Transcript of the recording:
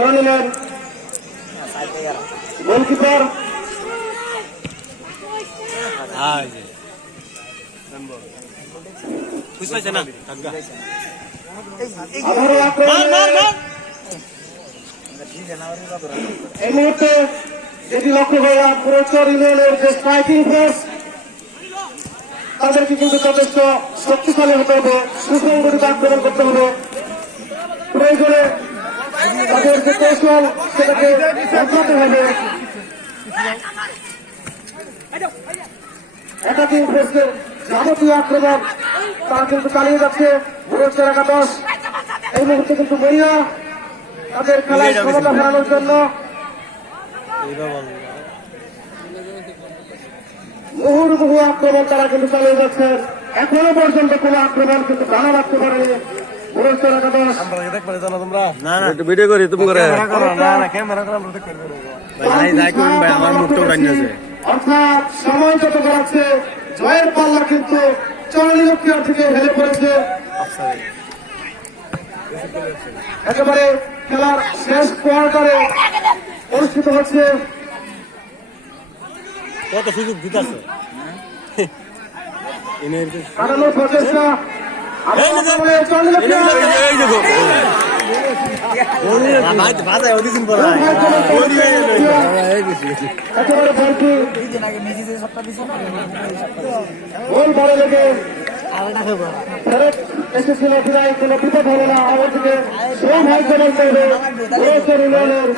ধরে নিলেন গোলকিপার এই মুহূর্তে যেটি লক্ষ্য করলাম পুরস্কার ইউনিয়নের যে স্ট্রাইকিং ফোর্স তাদেরকে কিন্তু যথেষ্ট শক্তিশালী হতে হবে, সুসংগঠিত আক্রমণ করতে হবে, প্রয়োজনে তাদের যে কৌশল সেটাকে বদলাতে হবে। একাধিক ফোর্সের যাবতীয় আক্রমণ তারা কিন্তু চালিয়ে যাচ্ছে। পুরস্কার একাদশ এই মুহূর্তে কিন্তু মরিয়া তাদের খেলায় ক্ষমতা ফেরানোর জন্য মুহুর্মুহু আক্রমণ তারা কিন্তু চালিয়ে যাচ্ছে। এখনো পর্যন্ত কোন আক্রমণ কিন্তু টানা রাখতে পারেনি পুরস্কার একাদশ। ভিডিও করি তুমি করে অর্থাৎ সময় যত বাড়াচ্ছে জয়ের পাল্লা কিন্তু চরণীলক্ষিয়ার থেকে হেলে পড়েছে। একেবারে খেলার শেষ কোয়ার্টারে অনুষ্ঠিত হচ্ছে। কত সুযোগ দিতেছে কাটানোর প্রচেষ্টা একেবারে বলটি গোল বড় লেগে ফেরত এসেছিল বিদায় কোনো বিপদ হবে না। অবশ্যই সৌভাগ্য বলতে হবে ইউনিয়নের